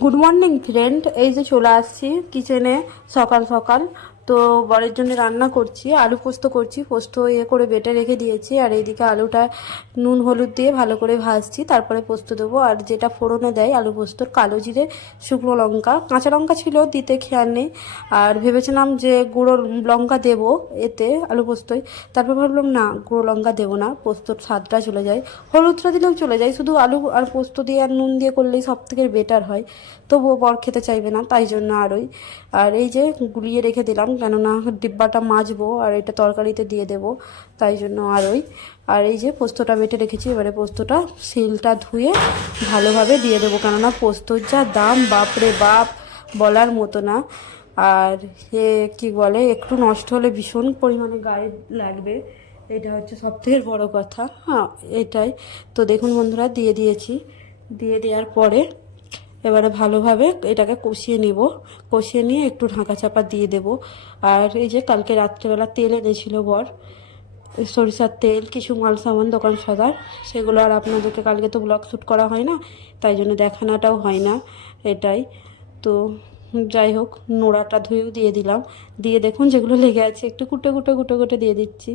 Good morning friend এই যে চলে আসছি কিচেনে সকাল সকাল। তো বরের জন্য রান্না করছি, আলু পোস্ত করছি, পোস্ত ইয়ে করে বেটে রেখে দিয়েছি, আর এইদিকে আলুটা নুন, হলুদ দিয়ে ভালো করে ভাজছি, তারপরে পোস্ত দেবো, আর যেটা ফোড়নে দেয় আলু পোস্তর কালো জিরে, শুকনো লঙ্কা, কাঁচা লঙ্কা ছিল, দিতে খেয়াল নেই, আর ভেবেছিলাম যে গুঁড়ো লঙ্কা দেবো এতে আলু পোস্তই, তারপর ভাবলাম না, গুঁড়ো লঙ্কা দেবো না, পোস্তর স্বাদটা চলে যায়, হলুদটা দিলেও চলে যায়, শুধু আলু আর পোস্ত দিয়ে আর নুন দিয়ে করলেই সব থেকে বেটার হয়, তবুও বর খেতে চাইবে না, তাই জন্য আরই, আর এই যে গুলিয়ে রেখে দিলাম কেননা ডিব্বাটা মাজবো আর এটা তরকারিতে দিয়ে দেবো, তাই জন্য আরই আর এই যে পোস্তটা বেটে রেখেছি, এবারে পোস্তটা শিলটা ধুয়ে ভালোভাবে দিয়ে দেবো, কেননা পোস্তর যা দাম, বাপরে বাপ, বলার মতো না। আর এ কি বলে, একটু নষ্ট হলে ভীষণ পরিমাণে গায়ে লাগবে, এটা হচ্ছে সব থেকে বড়ো কথা। হ্যাঁ এটাই। তো দেখুন বন্ধুরা, দিয়ে দিয়েছি। দিয়ে দেওয়ার পরে এবারে ভালোভাবে এটাকে কষিয়ে নেব। কষিয়ে নিয়ে একটু ঢাকা চাপা দিয়ে দেব। আর এই যে কালকে রাত্রেবেলা তেল এনেছিল বর, সরিষার তেল, কিছু মাল সামান দোকান সদার সেগুলো আর আপনাদেরকে কালকে তো ব্লগ শ্যুট করা হয় না, তাই জন্য দেখানোটাও হয় না, এটাই। তো যাই হোক, নোড়াটা ধুয়েও দিয়ে দিলাম। দিয়ে দেখুন যেগুলো লেগে আছে, একটু কুটে কুটে কুটে কুটে দিয়ে দিচ্ছি।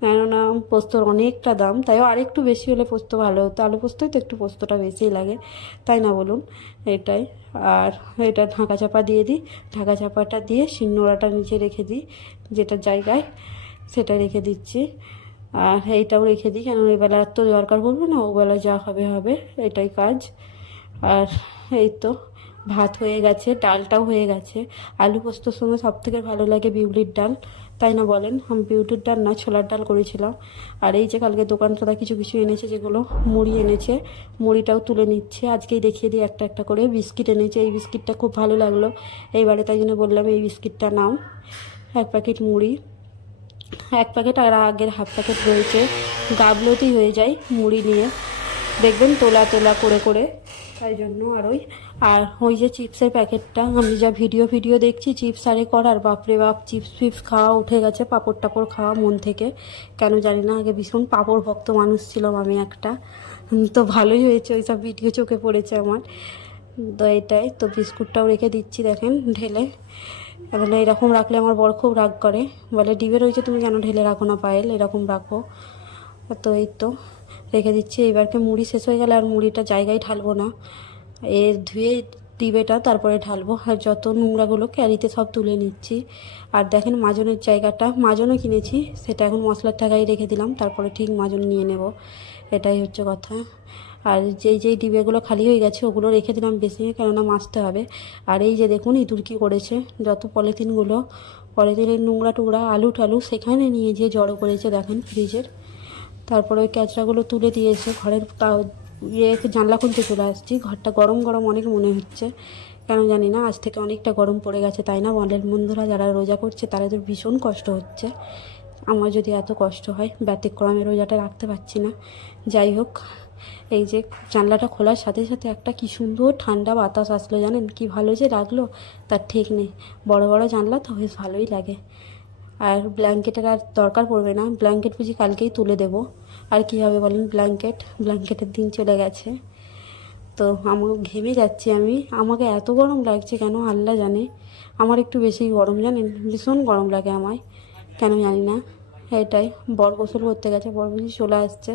কেননা পোস্তর অনেকটা দাম, তাইও আরেকটু বেশি হলে পোস্ত ভালো হতো, আলু পোস্তই তো একটু পোস্তটা বেশিই লাগে। তাই না বলুন? এটাই। আর এটা ঢাকা চাপা দিয়ে দিই। ঢাকা চাপাটা দিয়ে শিলনোড়াটা নিচে রেখে দিই, যেটা জায়গায় সেটা রেখে দিচ্ছি। আর এইটাও রেখে দিই কেন এবেলা তো দরকার পড়বে না, ওবেলা যা হবে হবে, এটাই কাজ। আর এই তো। ভাত হয়ে গেছে, ডালটাও হয়ে গেছে। আলু পোস্তর সঙ্গে সব থেকে ভালো লাগে বিউলির ডাল। তাই না বলেন? আমি বিউলির ডাল না, ছোলার ডাল করেছিলাম। আর এই যে কালকে দোকান থেকে কিছু কিছু এনেছে, যেগুলো মুড়ি এনেছে, মুড়িটাও তুলে নিচ্ছে। আজকেই দেখিয়ে দিই একটা একটা করে বিস্কিট এনেছে। এই বিস্কিটটা খুব ভালো লাগল। এইবারে তাই জন্য বললাম, এই বিস্কিটটা নাও। এক প্যাকেট মুড়ি। এক প্যাকেট আর আগের হাফ প্যাকেট রয়েছে। গাবলোতেই হয়ে যায় মুড়ি নিয়ে। দেখবেন তোলা তোলা করে করে। তাই জন্য আর ওই আর ওই যে চিপসের প্যাকেটটা, আমি যা ভিডিও ভিডিও দেখছি, চিপস আরে করার, বাপরে বাপ, চিপস ফিপস খাওয়া, উঠে গেছে, পাঁপড় টাপড় খাওয়া মন থেকে। কেন জানি না, আগে ভীষণ পাঁপড় ভক্ত মানুষ ছিলাম আমি একটা। তো ভালোই হয়েছে ওই সব ভিডিও চোখে পড়েছে আমার। তো এটাই, তো বিস্কুটটাও রেখে দিচ্ছি, দেখেন, ঢেলে। মানে এরকম রাখলে আমার বর খুব রাগ করে। বলে ডিবে রয়েছে তুমি কেন ঢেলে রাখো না পায়েল? এরকম রাখো। তো এই তো। রেখে দিচ্ছি। এবারকে মুড়ি শেষ হয়ে গেলে আর মুড়িটা জায়গায় ঢালবো না। এ ধুয়ে ডিবেটা তারপরে ঢালবো। আর যত নোংরাগুলো ক্যারিতে সব তুলে নিচ্ছি। আর দেখেন মাজনের জায়গাটা, মাজনও কিনেছি। সেটা এখন মশলার টাকায় রেখে দিলাম। তারপরে ঠিক মাজন নিয়ে নেব। এটাই হচ্ছে কথা। আর যেই যেই ডিবেগুলো খালি হয়ে গেছে, ওগুলো রেখে দিলাম বেশি, কেননা মাজতে হবে। আর এই যে দেখুন, ইঁদুর কী করেছে। যত পলিথিনগুলো, পলিথিনের নোংরা টুকরা আলু টালু সেখানে নিয়ে যেয়ে জড়ো করেছে, দেখেন ফ্রিজের। তারপরে ওই ক্যাচড়াগুলো তুলে দিয়েছে। ঘরের ইয়ে জানলা খুলতে চলে আসছি। ঘরটা গরম গরম অনেক মনে হচ্ছে। কেন জানি না, আজ থেকে অনেকটা গরম পড়ে গেছে, তাই না? বলের বন্ধুরা, যারা রোজা করছে তাদের ভীষণ কষ্ট হচ্ছে। আমার যদি এত কষ্ট হয়, ব্যতিক্রমে রোজাটা রাখতে পারছি না। যাই হোক, এই যে জানলাটা খোলার সাথে সাথে একটা কি সুন্দর ঠান্ডা বাতাস আসলো, জানেন? কি ভালো যে লাগল, তার ঠিক নেই। বড় বড় জানলা তো বেশ ভালোই লাগে। আর ব্ল্যাঙ্কেটের আর দরকার পড়বে না। ব্ল্যাঙ্কেট বুঝি কালকেই তুলে দেব। আর কী হবে বলেন ব্ল্যাঙ্কেট? ব্ল্যাঙ্কেটের দিন চলে গেছে। তো আমাকে ঘেমে যাচ্ছি আমি। আমাকে এত গরম লাগছে কেন আল্লাহ জানে। আমার একটু বেশি গরম, জানেন? ভীষণ গরম লাগে আমায়। কেন জানি না। এটাই। বর গোসল করতে গেছে। বর বুঝি চলে আসছে।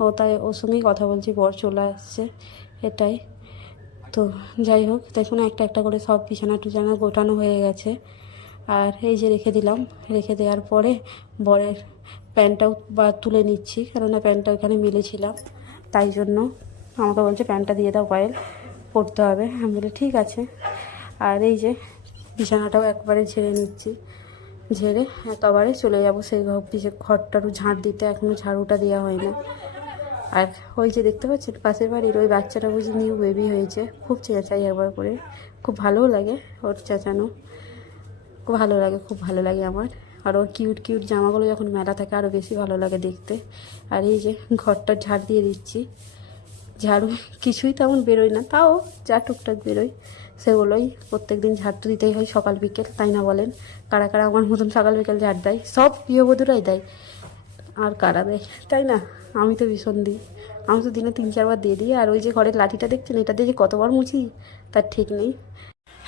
ও তাই ওর সঙ্গেই কথা বলছি, বর চলে আসছে। এটাই। তো যাই হোক, দেখুন একটা একটা করে সব বিছানা টুছানা গোটানো হয়ে গেছে। আর এই যে রেখে দিলাম, রেখে দেওয়ার পরে বরের প্যান্টটাও বা তুলে নিচ্ছি, কেননা প্যান্টটা ওখানে মিলেছিলাম। তাই জন্য আমাকে বলছে, প্যান্টটা দিয়ে দাও পায়েল পরতে হবে। আমি বলি, ঠিক আছে। আর এই যে বিছানাটাও একবারে ঝেড়ে নিচ্ছি। ঝেড়ে একেবারে চলে যাব সেই ঘরটারও ঝাঁট দিতে এখনও ঝাড়ুটা দেওয়া হয় না। আর ওই যে দেখতে পাচ্ছেন, পাশের বাড়ির ওই বাচ্চাটা বুঝি নিউ বেবি হয়েছে। খুব চেঁচাই একবার করে। খুব ভালোও লাগে ওর চেঁচানো। খুব ভালো লাগে, খুব ভালো লাগে আমার। আর ওর কিউট কিউট জামাগুলো যখন মেলা থাকে আরও বেশি ভালো লাগে দেখতে। আর এই যে ঘরটা ঝাড় দিয়ে দিচ্ছি। ঝাড়ু কিছুই তেমন বেরোয় না, তাও যা টুকটাক বেরোয়, সেগুলোই প্রত্যেক দিন ঝাড় তো দিতেই হয় সকাল বিকেল, তাই না বলেন? কারা কারা আমার মতন সকাল বিকেল ঝাড় দেয়? সব গৃহবধূরাই দেয়। আর কারা দেয়? তাই না? আমি তো ভীষণ দিই। আমি তো দিনে তিন চারবার দিয়ে দিই, আর ওই যে ঘরের লাঠিটা দেখছেন, এটা দিয়ে যে কতবার মুছি, তার ঠিক নেই।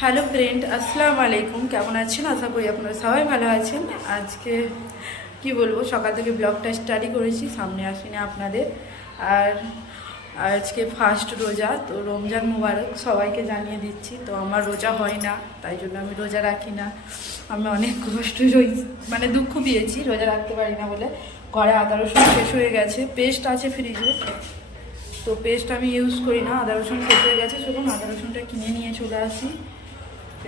হ্যালো ফ্রেন্ড, আসসালামু আলাইকুম। কেমন আছেন? আশা করি আপনারা সবাই ভালো আছেন। আজকে কি বলব, সকাল থেকে ব্লগটা স্টাডি করেছি, সামনে আসেনি আপনাদের। আর আজকে ফার্স্ট রোজা, তো রমজান মুবারক সবাইকে জানিয়ে দিচ্ছি। তো আমার রোজা হয় না, তাই জন্য আমি রোজা রাখি না। আমি অনেক কষ্ট রই মানে দুঃখ পেয়েছি, রোজা রাখতে পারি না বলে। ঘরে আদা রসুন শেষ হয়ে গেছে, পেস্ট আছে ফ্রিজে তো পেস্ট আমি ইউজ করি না, আদা রসুন শেষ হয়ে গেছে। শুধু আদা রসুনটা কিনে নিয়ে চলে আসি।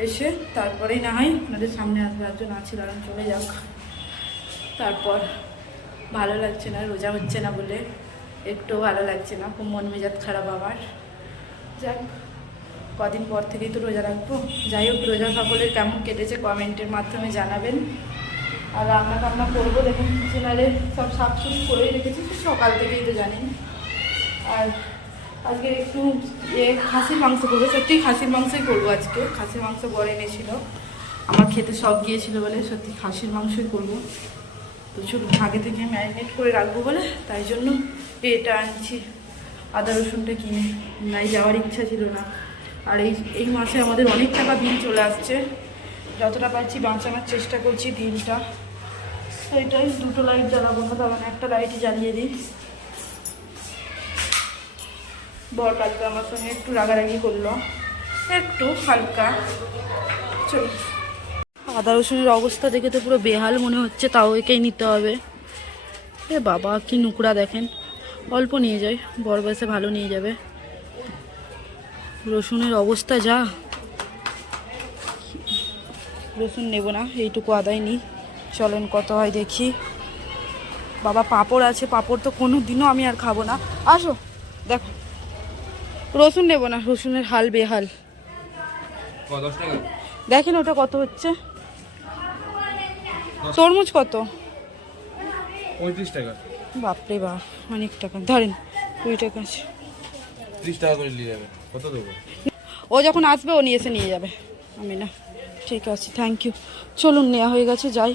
এসে তারপরেই না হয় আপনাদের সামনে আসবে একজন আছে দাঁড়ান চলে যাক। তারপর ভালো লাগছে না, রোজা হচ্ছে না বলে একটু ভালো লাগছে না, খুব মন মেজাজ খারাপ আমার। যাক, কদিন পর থেকেই তো রোজা রাখব। যাই হোক, রোজা সকলের কেমন কেটেছে কমেন্টের মাধ্যমে জানাবেন। আর রান্না টান্না করব, দেখুন কিচেনারে সব সাফসুফ করেই রেখেছি সকাল থেকেই তো জানেন। আর আজকে একটু এ খাসির মাংস করব সত্যি খাসির মাংসই করব আজকে। খাসির মাংস বড় এনেছিল। আমার খেতে শখ গিয়েছিল বলে সত্যি খাসির মাংসই করব। তো আগে থেকে ম্যারিনেট করে রাখব বলে তাই জন্য এটা আনছি। আদা রসুনটা কিনে। নাই, যাওয়ার ইচ্ছা ছিল না। আর এই এই মাসে আমাদের অনেক টাকা বিল চলে আসছে। যতটা পারছি বাঁচানোর চেষ্টা করছি বিলটা তো এটাই, দুটো লাইট জ্বালাবো। না তার মানে একটা লাইটই জ্বালিয়ে দিই। বর কালকে আমার সঙ্গে একটু রাগারাগি করল। একটু হালকা। চল। আদা রসুনের অবস্থা দেখে তো পুরো বেহাল মনে হচ্ছে, তাও একেই নিতে হবে। এ বাবা, কি নুকরা দেখেন। অল্প নিয়ে যায় বড় বয়সে ভালো নিয়ে যাবে। রসুনের অবস্থা যা। রসুন নেব না, এইটুকু আদায় নিই। চলেন কত হয় দেখি। বাবা, পাঁপড় আছে, পাঁপড় তো কোনো দিনও আমি আর খাব না। আসো, দেখো। রসুন নেব না রসুনের হাল বেহাল। দেখেন ওটা কত হচ্ছে? তরমুজ কত? পঁয়ত্রিশ টাকা। বাপরে বাপ অনেক টাকা। ধরেন কুড়ি টাকা আছে। ত্রিশ টাকা করে নিয়ে যাবে। কত দেবো? ও যখন আসবে ও নিয়ে এসে নিয়ে যাবে। আমি না ঠিক আছে থ্যাংক ইউ চলুন নেওয়া হয়ে গেছে যাই।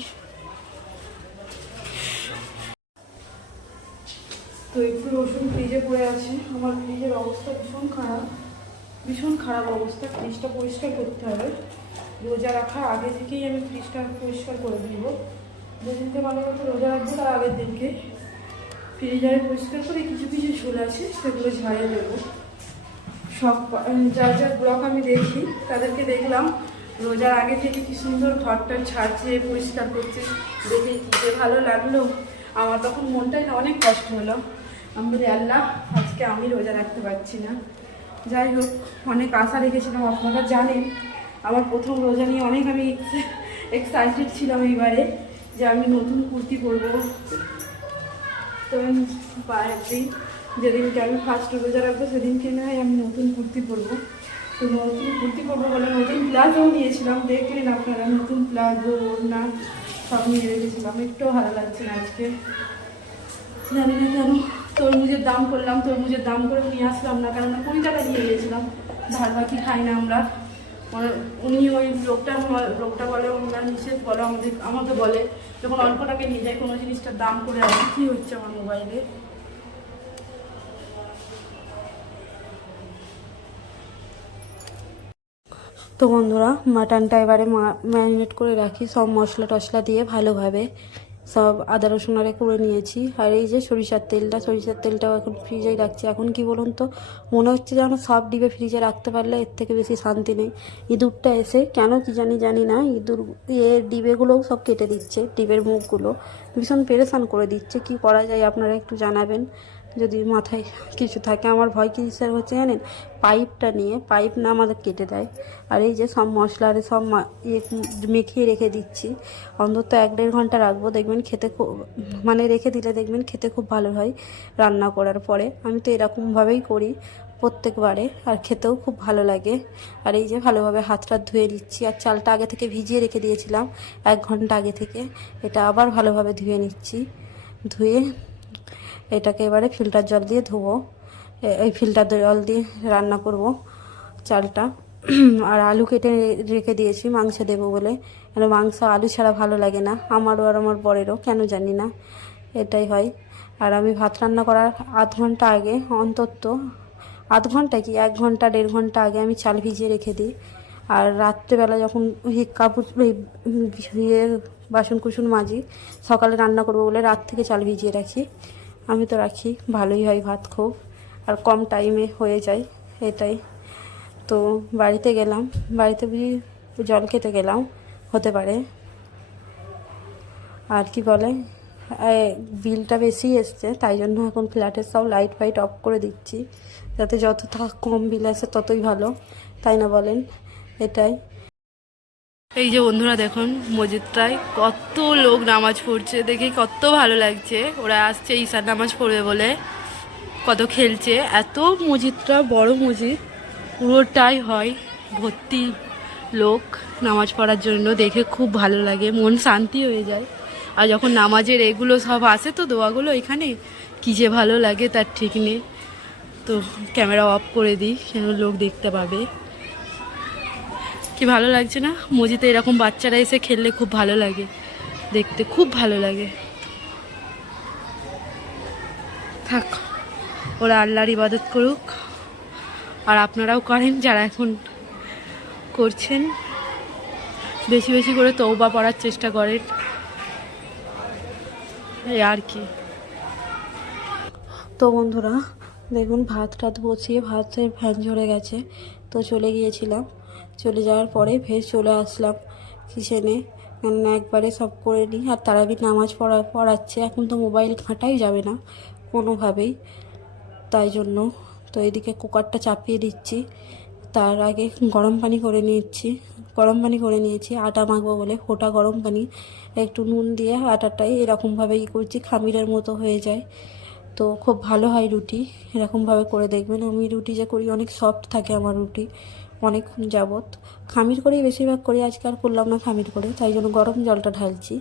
তো একটু রসুন ফ্রিজে পড়ে আছে। আমার ফ্রিজের অবস্থা ভীষণ খারাপ। ভীষণ খারাপ অবস্থা। ফ্রিজটা পরিষ্কার করতে হবে। রোজা রাখার আগে থেকেই আমি ফ্রিজটা পরিষ্কার করে দিব। যেদিনকে ভালো মতো রোজা রাখব, তার আগের দিনকে। ফ্রিজারে পরিষ্কার করে কিছু কিছু ঝোল আছে, সেগুলো ঝাড়িয়ে দেবো। সব যার যার ব্লগ আমি দেখি, তাদেরকে দেখলাম। রোজার আগে থেকে কি সুন্দর ঘরটা ছাড়ছে পরিষ্কার করছে, দেখে যে ভালো লাগল। আমার তখন মনটাই অনেক কষ্ট হলো। আমি আল্লাহ আজকে আমি রোজা রাখতে পারছি না। যাই হোক, অনেক আশা রেখেছিলাম, আপনারা জানেন, আমার প্রথম রোজা নিয়ে অনেক আমি এক্সাইটেড ছিলাম এইবারে যে আমি নতুন কুর্তি পরবো। তো পারছি যেদিনকে আমি ফার্স্ট রোজা রাখব, সেদিনকে না আমি নতুন কুর্তি পরবো। তো নতুন কুর্তি পরবো বলে নতুন প্লাজও নিয়েছিলাম, দেখলেন আপনারা, নতুন প্লাজো, ওড়না, সব নিয়ে রেখেছিলাম। একটু ভালো লাগছে না আজকে। জানি না কেন তরমুজের দাম করলাম, তরমুজের দাম করে নিয়ে আসলাম না, কেননা কুড়ি টাকা দিয়ে গিয়েছিলাম ধার বাকি খাই না আমরা। উনি ওই লোকটা লোকটা বলে, ওনার নিষেধ বলে, আমাদের, আমাকে বলে, যখন অল্প টাকা নিয়ে যায়, কোনো জিনিসটার দাম করে আসে, কী হচ্ছে আমার মোবাইলে? তো বন্ধুরা, মাটনটা এবারে ম্যারিনেট করে রাখি, সব মশলা টশলা দিয়ে ভালোভাবে। সব আদা, রসুন আরে করে নিয়েছি। আর এই যে সরিষার তেলটা, সরিষার তেলটাও এখন ফ্রিজেই রাখছি। এখন কি বলুন তো, মনে হচ্ছে যেন সব ডিবে ফ্রিজে রাখতে পারলে এর থেকে বেশি শান্তি নেই। ইঁদুরটা এসে কেন কি জানি জানি না, ইঁদুর এ ডিবেগুলোও সব কেটে দিচ্ছে, ডিবের মুখগুলো। ভীষণ পেরেশান করে দিচ্ছে। কি করা যায়, আপনারা একটু জানাবেন। যদি মাথায় কিছু থাকে, আমার ভয় কি স্যার হচ্ছে জানেন? পাইপটা নিয়ে, পাইপ না আমাদের কেটে দেয়। আর এই যে সব মশলা, আর সব ইয়ে মেখিয়ে রেখে দিচ্ছি। অন্তত এক দেড় ঘণ্টা রাখব, দেখবেন খেতে খুব মানে রেখে দিলে দেখবেন খেতে খুব ভালো হয় রান্না করার পরে। আমি তো এরকমভাবেই করি প্রত্যেকবারে, আর খেতেও খুব ভালো লাগে। আর এই যে ভালোভাবে হাতটা ধুয়ে নিচ্ছি, আর চালটা আগে থেকে ভিজিয়ে রেখে দিয়েছিলাম, এক ঘণ্টা আগে থেকে। এটা আবার ভালোভাবে ধুয়ে নিচ্ছি। ধুয়ে এটাকে এবারে ফিল্টার জল দিয়ে ধোবো। এই ফিল্টার জল দিয়ে রান্না করব চালটা। আর আলু কেটে রেখে দিয়েছি, মাংস দেবো বলে। মাংস আলু ছাড়া ভালো লাগে না, আমারও আর আমার বরেরও, কেন জানি না। এটাই হয়। আর আমি ভাত রান্না করার আধ ঘণ্টা আগে, অন্তত আধ ঘণ্টা কি, এক ঘণ্টা, দেড় ঘণ্টা আগে আমি চাল ভিজিয়ে রেখে দিই। আর রাত্রেবেলা যখন কাপড় ইয়ে বাসন কুসুন মাজি, সকালে রান্না করব বলে রাত থেকে চাল ভিজিয়ে রাখি। আমি তো রাখি, ভালোই হয় ভাত খুব, আর কম টাইমে হয়ে যায়, এটাই। তো বাড়িতে গেলাম, বাড়িতে বুঝি জল খেতে গেলাম, হতে পারে। আর কি বলে বিলটা বেশি এসছে, তাই জন্য এখন ফ্ল্যাটের সব লাইট ফাইট অফ করে দিচ্ছি, যাতে যত কম বিল আসে ততই ভালো, তাই না বলেন? এটাই। এই যে বন্ধুরা দেখুন, মসজিদটায় কত লোক নামাজ পড়ছে দেখে কত ভালো লাগছে। ওরা আসছে ঈশার নামাজ পড়বে বলে কত খেলছে। এত মসজিদটা, বড় মসজিদ, পুরোটাই হয় ভর্তি লোক নামাজ পড়ার জন্য। দেখে খুব ভালো লাগে, মন শান্তি হয়ে যায়। আর যখন নামাজের এগুলো সব আসে তো দোয়াগুলো এখানে কী যে ভালো লাগে তার ঠিক নেই। তো ক্যামেরা অফ করে দিই, যেন লোক দেখতে পাবে। কি ভালো লাগছে না? মসজিদে এরকম বাচ্চারা এসে খেললে খুব ভালো লাগে। দেখতে খুব ভালো লাগে। থাক, ওরা আল্লাহর ইবাদত করুক। আর আপনারাও করেন, যারা এখন করছেন। বেশি বেশি করে তৌবা পড়ার চেষ্টা করেন। এই আর কি। তো বন্ধুরা, দেখুন ভাত টাত বসিয়ে ভাতের ফ্যান ঝরে গেছে। তো চলে গিয়েছিলাম। চলে যাওয়ার পরে ফের চলে আসলাম কিচেনে। কেননা একবারে সব করে নিই। আর তারাবি নামাজ পড়া পড়াচ্ছে। এখন তো মোবাইল ঘাঁটাই যাবে না কোনোভাবেই। তাই জন্য তো এদিকে কুকারটা চাপিয়ে দিচ্ছি। তার আগে গরম পানি করে নিচ্ছি। গরম পানি করে নিয়েছি। আটা মাখবো বলে। ফোটা গরম পানি, একটু নুন দিয়ে আটাটাই এরকমভাবে ই করছি। খামিরের মতো হয়ে যায়। তো খুব ভালো হয় রুটি। এরকমভাবে করে দেখবেন। আমি রুটি যে করি, অনেক সফট থাকে আমার রুটি। অনেকক্ষণ যাবত খামির করেই বেশিরভাগ করি আজকে আর করলাম না খামির করে তাই জন্য গরম জলটা ঢালছি।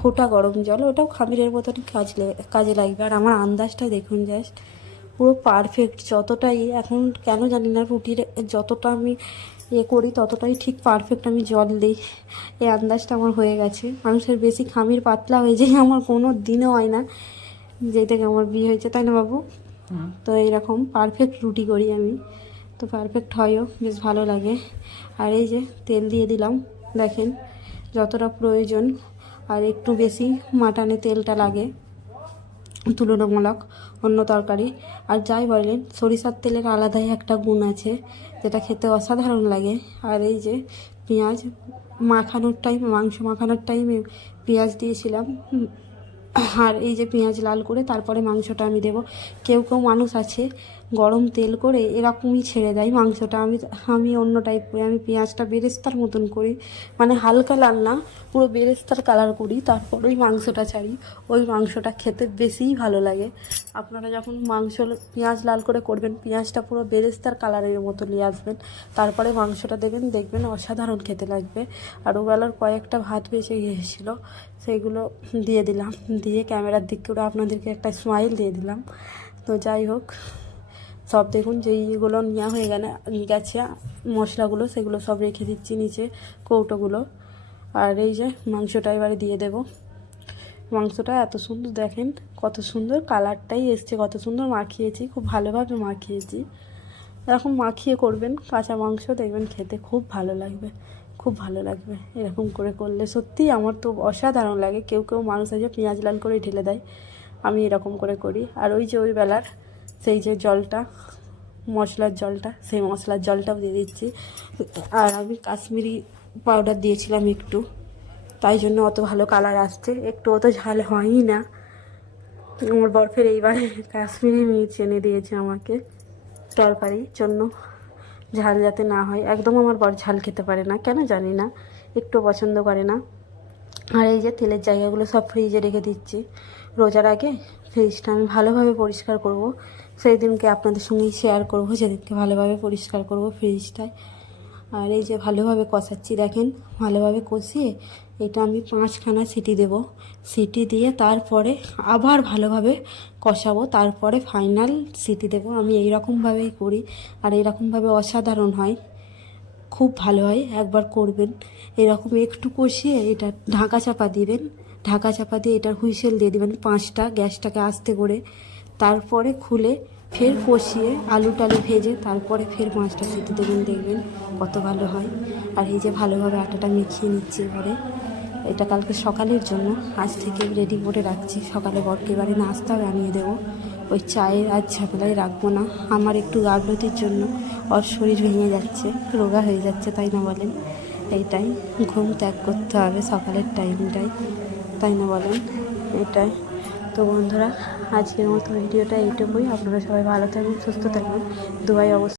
ফোটা গরম জল ওটাও খামিরের মতনই কাজ কাজে লাগবে। আর আমার আন্দাজটা দেখুন জাস্ট পুরো পারফেক্ট যতটাই এখন কেন জানি না রুটির যতটা আমি এ করি ততটাই ঠিক পারফেক্ট আমি জল দিই। এই আন্দাজটা আমার হয়ে গেছে। মানুষের বেশি খামির পাতলা হয়ে যায় আমার কোনো দিনও হয় না। যেই থেকে আমার বিয়ে হয়েছে তাই না বাবু? তো এইরকম পারফেক্ট রুটি করি আমি। তো পারফেক্ট হয়ও, বেশ ভালো লাগে। আর এই যে তেল দিয়ে দিলাম, দেখেন যতটা প্রয়োজন। আর একটু বেশি মাটানে তেলটা লাগে, তুলনামূলক অন্য তরকারি। আর যাই বলেন, সরিষার তেলের আলাদাই একটা গুণ আছে, যেটা খেতে অসাধারণ লাগে। আর এই যে পেঁয়াজ মাখানোর টাইম মাংস মাখানোর টাইমে পেঁয়াজ দিয়েছিলাম। আর এই যে পেঁয়াজ লাল করে তারপরে মাংসটা আমি দেব। কেউ কেউ মানুষ আছে গরম তেল করে এরকমই ছেড়ে দেয় মাংসটা। আমি আমি অন্য টাইপ করি, আমি পেঁয়াজটা বেরেস্তার মতন করি। মানে হালকা লাল না, পুরো বেরেস্তার কালার করি, তারপর ওই মাংসটা ছাড়ি। ওই মাংসটা খেতে বেশিই ভালো লাগে। আপনারা যখন মাংস, পেঁয়াজ লাল করে করবেন, পেঁয়াজটা পুরো বেরেস্তার কালারের মতো নিয়ে আসবেন। তারপরে মাংসটা দেবেন, দেখবেন অসাধারণ খেতে লাগবে। আর ওবেলার কয়েকটা ভাত বেঁচে গিয়েছিল সেইগুলো দিয়ে দিলাম। দিয়ে ক্যামেরার দিক করে আপনাদেরকে একটা স্মাইল দিয়ে দিলাম। তো যাই হোক। সব দেখুন যে ইয়েগুলো নেওয়া হয়ে গেলে গেছে, মশলাগুলো, সেগুলো সব রেখে দিচ্ছি নিচে কৌটোগুলো। আর এই যে মাংসটা এবারে দিয়ে দেব। মাংসটা এত সুন্দর, দেখেন কত সুন্দর কালারটাই এসছে, কত সুন্দর মাখিয়েছি, খুব ভালোভাবে মাখিয়েছি। এরকম মাখিয়ে করবেন কাঁচা মাংস, দেখবেন খেতে খুব ভালো লাগবে, খুব ভালো লাগবে। এরকম করে করলে সত্যিই আমার তো অসাধারণ লাগে, কেউ কেউ মাংস আছে পেঁয়াজ লাল করে ঢেলে দেয়, আমি এরকম করে করি। আর ওই যে ওই বেলার সেই যে জলটা, মশলার জলটা, সেই মশলার জলটাও দিয়ে দিচ্ছি। আর আমি কাশ্মীরি পাউডার দিয়েছিলাম একটু, তাই জন্য অত ভালো কালার আসছে। একটু অত ঝাল হয়ই না। আমার বরফের এইবারে কাশ্মীরি মির্চ এনে দিয়েছে আমাকে তরকারির জন্য। ঝাল যাতে না হয়, একদম আমার বর ঝাল খেতে পারে না, কেন জানি না, একটু পছন্দ করে না। আর এই যে তেলের জায়গাগুলো সব ফ্রিজে রেখে দিচ্ছি। রোজার আগে ফ্রিজটা আমি ভালোভাবে পরিষ্কার করব। সেই দিনকে আপনাদের সঙ্গেই শেয়ার করব যেদিনকে ভালোভাবে পরিষ্কার করব ফ্রিজটায় আর এই যে ভালোভাবে কষাচ্ছি, দেখেন, ভালোভাবে কষিয়ে এটা আমি পাঁচখানা সিটি দেব। সিটি দিয়ে তারপরে আবার ভালোভাবে কষাবো, তারপরে ফাইনাল সিটি দেব। আমি এই রকমভাবেই করি, আর এরকমভাবে অসাধারণ হয়। খুব ভালো হয়, একবার করবেন। এরকম একটু কষিয়ে এটা ঢাকা চাপা দিবেন। ঢাকা চাপা দিয়ে এটার হুইসেল দিয়ে দেবেন পাঁচটা গ্যাসটাকে আস্তে করে। তারপরে খুলে ফের কষিয়ে আলু টালু ভেজে তারপরে ফের মাছটা খেতে দেবেন দেখবেন কত ভালো হয়। আর এই যে ভালোভাবে আটাটা মেখিয়ে নিচ্ছি এবারে। এটা কালকে সকালের জন্য। আজ থেকে রেডি করে রাখছি। সকালে বরকে এবারে নাস্তা বানিয়ে দেবো। ওই চায়ের আর ঝামেলায় রাখব না। আমার একটু গাফলতির জন্য ওর শরীর ভেঙে যাচ্ছে, রোগা হয়ে যাচ্ছে, তাই না বলেন? এইটাই। ঘুম ত্যাগ করতে হবে সকালের টাইমটাই তাই না বলেন? এটাই। তো বন্ধুরা আজকের মতো ভিডিওটা এইটুকুই। আপনারা সবাই ভালো থাকবেন সুস্থ থাকবেন। দুবাই অবশ্যই।